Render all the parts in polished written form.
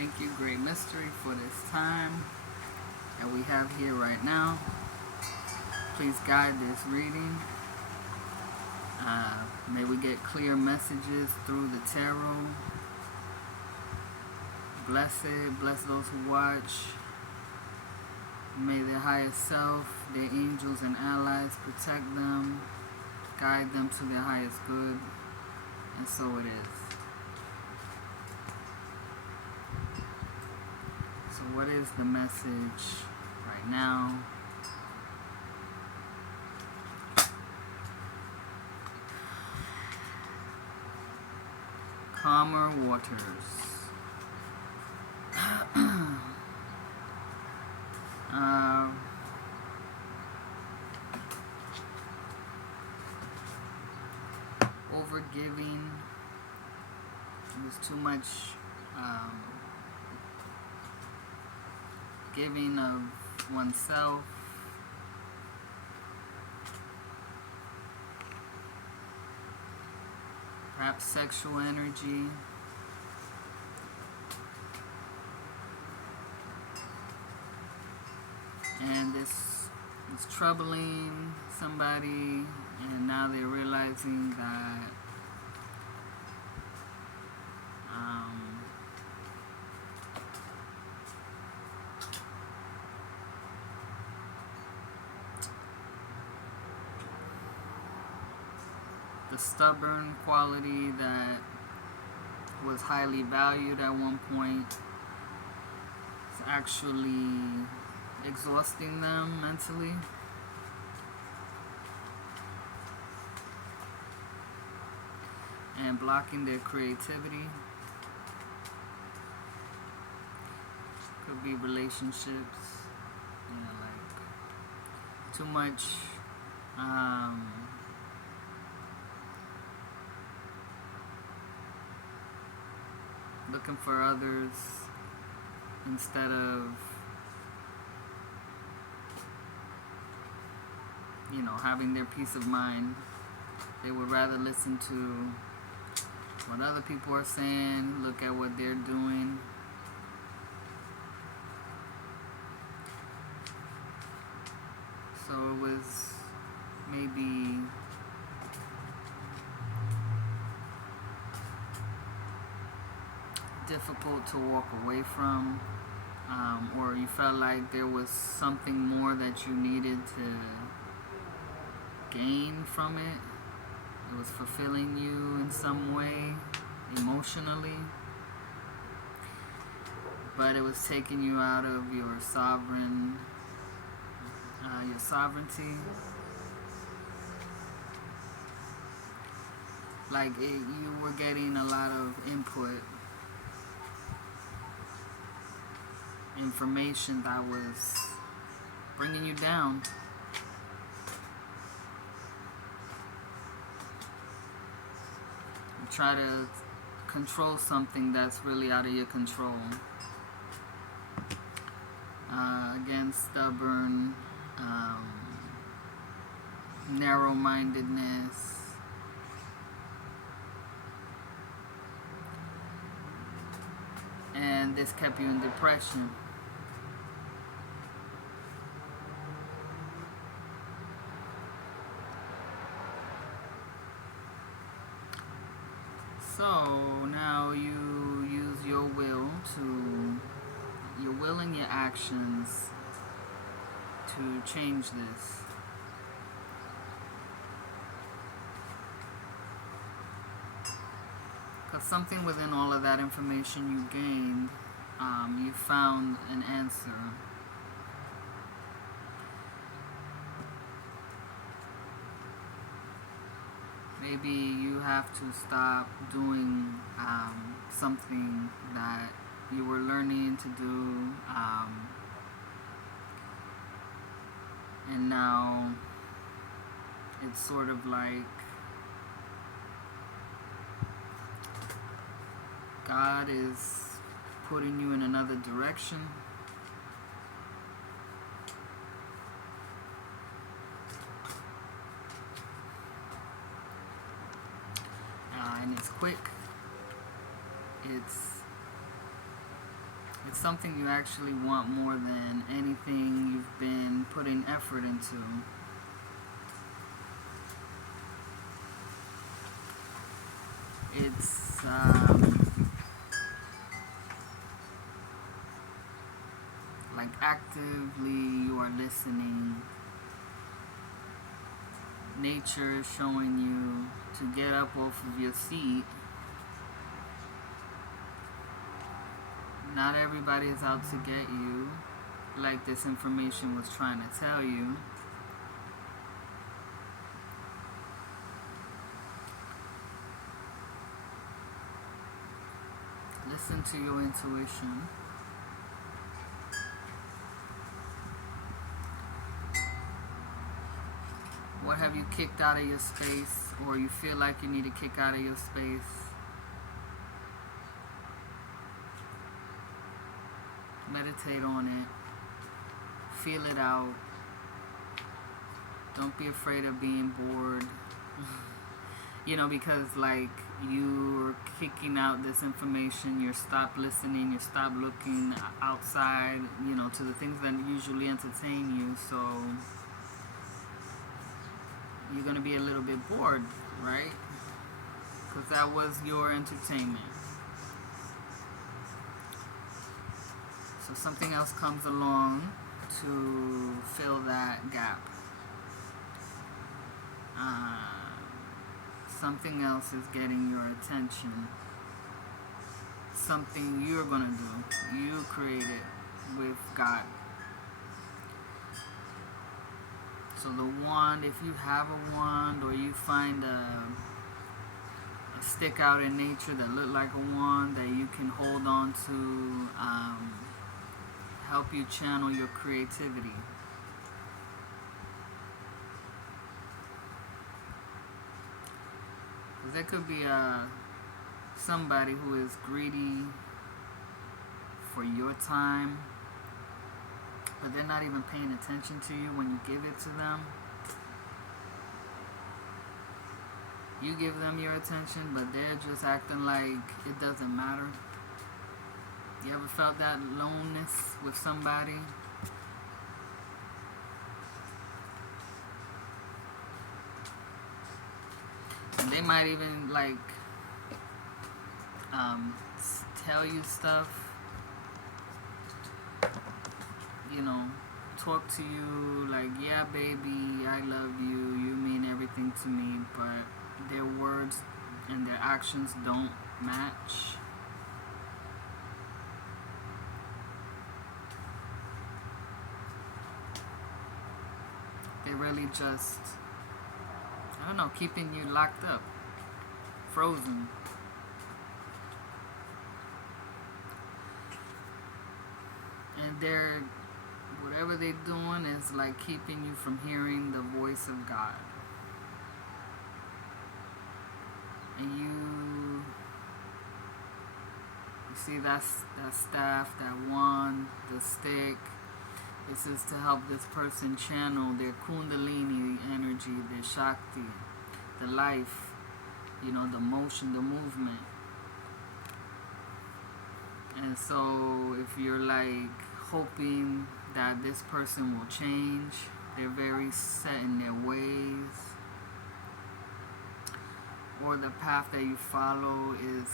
Thank you, Great Mystery, for this time that we have here right now. Please guide this reading. May we get clear messages through the tarot. Bless those who watch. May their higher self, their angels and allies protect them, guide them to their highest good, and so it is. So what is the message right now? Calmer waters. Overgiving. There's too much giving of oneself. Perhaps sexual energy. And this is troubling somebody, and now they're realizing that the stubborn quality that was highly valued at one point is actually exhausting them mentally. And blocking their creativity. Could be relationships, like too much looking for others instead of having their peace of mind. They would rather listen to what other people are saying, look at what they're doing. So it was maybe difficult to walk away from, or you felt like there was something more that you needed to gain from it. It was fulfilling you in some way, emotionally, but it was taking you out of your sovereignty. Like you were getting a lot of input, information that was bringing you down. You try to control something that's really out of your control. Again, stubborn, narrow-mindedness. And this kept you in depression. So now you use your will and your actions to change this. Because something within all of that information you gained, you found an answer. Maybe you have to stop doing something that you were learning to do, and now it's sort of like God is putting you in another direction. And it's quick. It's It's something you actually want more than anything you've been putting effort into. It's like actively you are listening. Nature is showing you to get up off of your seat. Not everybody is out to get you, like this information was trying to tell you. Listen to your intuition. What have you kicked out of your space, or you feel like you need to kick out of your space? Meditate on it. Feel it out. Don't be afraid of being bored. Because like you're kicking out this information, you stop listening, you stop looking outside, to the things that usually entertain you. So you're going to be a little bit bored, right? Because that was your entertainment. So something else comes along to fill that gap. Something else is getting your attention. Something you're going to do. You create it with God. So the wand, if you have a wand, or you find a stick out in nature that look like a wand that you can hold on to, help you channel your creativity. There could be somebody who is greedy for your time, but they're not even paying attention to you when you give it to them. You give them your attention, but they're just acting like it doesn't matter. You ever felt that loneliness with somebody? And they might even tell you stuff, talk to you like, yeah baby, I love you, you mean everything to me, but their words and their actions don't match. They're really just, keeping you locked up, frozen. And whatever they're doing is like keeping you from hearing the voice of God. And you see that staff, that wand, the stick. This is to help this person channel their kundalini energy, their shakti, the life, the motion, the movement. And so if you're hoping that this person will change, they're very set in their ways, or the path that you follow is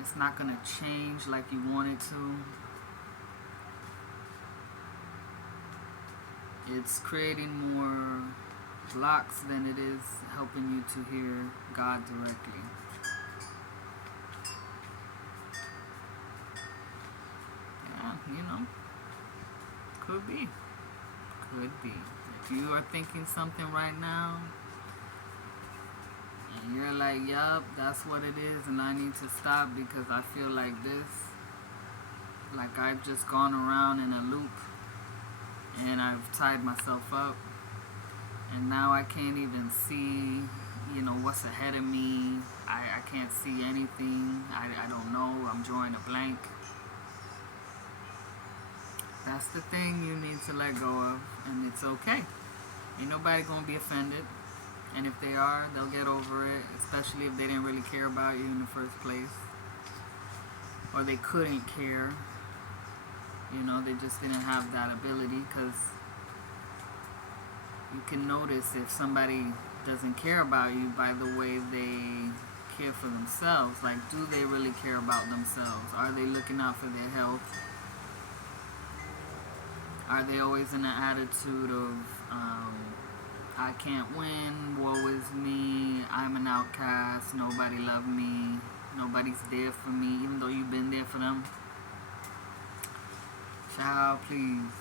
it's not going to change like you want it to. It's creating more blocks than it is helping you to hear God directly. Yeah, could be. If you are thinking something right now, and you're like, yup, that's what it is, and I need to stop because I feel like this, like I've just gone around in a loop, and I've tied myself up, and now I can't even see, what's ahead of me. I can't see anything. I don't know. I'm drawing a blank. That's the thing you need to let go of, and it's okay. Ain't nobody gonna be offended, and if they are, they'll get over it, especially if they didn't really care about you in the first place, or they couldn't care. You know, they just didn't have that ability, because you can notice if somebody doesn't care about you by the way they care for themselves. Like, do they really care about themselves? Are they looking out for their health? Are they always in an attitude of, I can't win, woe is me, I'm an outcast, nobody loved me, nobody's there for me, even though you've been there for them? Child, please.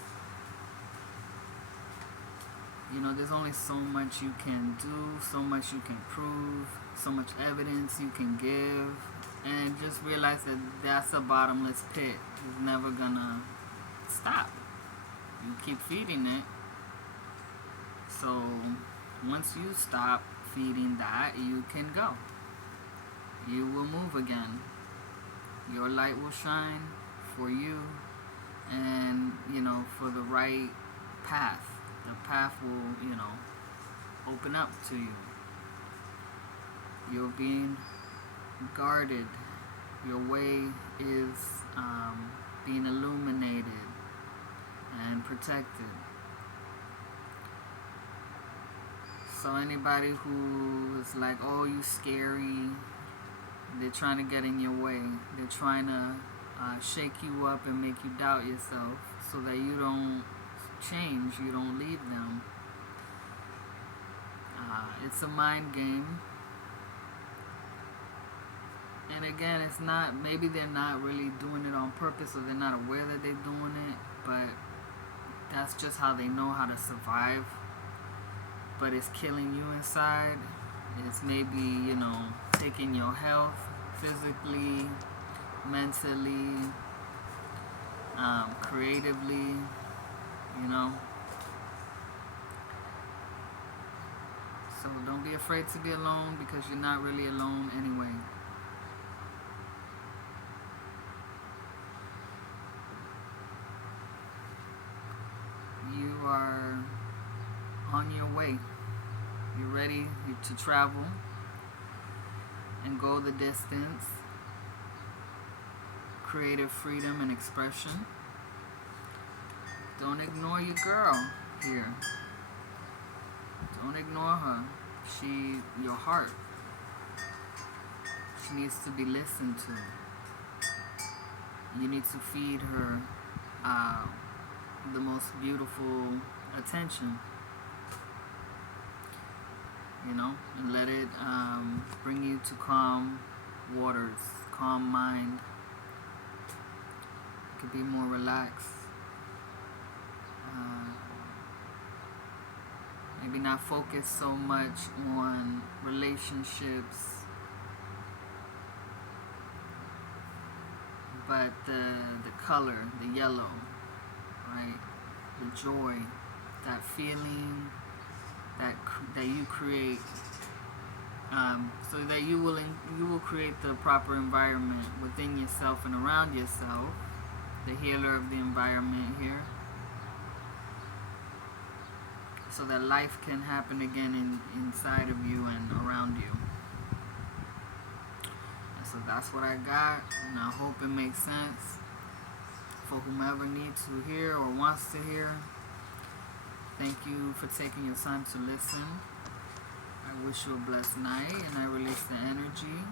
You know, there's only so much you can do, so much you can prove, so much evidence you can give, and just realize that that's a bottomless pit. It's never gonna stop. You keep feeding it. So once you stop feeding that, you can go. You will move again. Your light will shine for you, and, you know, for the right path. The path will, you know, open up to you. You're being guarded. Your way is being illuminated and protected. So anybody who is like, oh, you scary, they're trying to get in your way. They're trying to shake you up and make you doubt yourself so that you don't change, you don't leave them. It's a mind game. And again, it's not, maybe they're not really doing it on purpose, or they're not aware that they're doing it, but that's just how they know how to survive. But it's killing you inside. It's maybe, you know, taking your health physically, mentally, creatively, you know. So don't be afraid to be alone, because you're not really alone anyway. You are on your way. You're ready to travel and go the distance. Creative freedom and expression. Don't ignore your girl here. Don't ignore her. Your heart. She needs to be listened to. You need to feed her the most beautiful attention. You know, and let it bring you to calm waters, calm mind. You could be more relaxed. Maybe not focus so much on relationships, but the color, the yellow, right? The joy, that feeling that you create, so that you will create the proper environment within yourself and around yourself, the healer of the environment here, so that life can happen again inside of you and around you. And so that's what I got, and I hope it makes sense for whomever needs to hear or wants to hear. Thank you for taking your time to listen. I wish you a blessed night, and I release the energy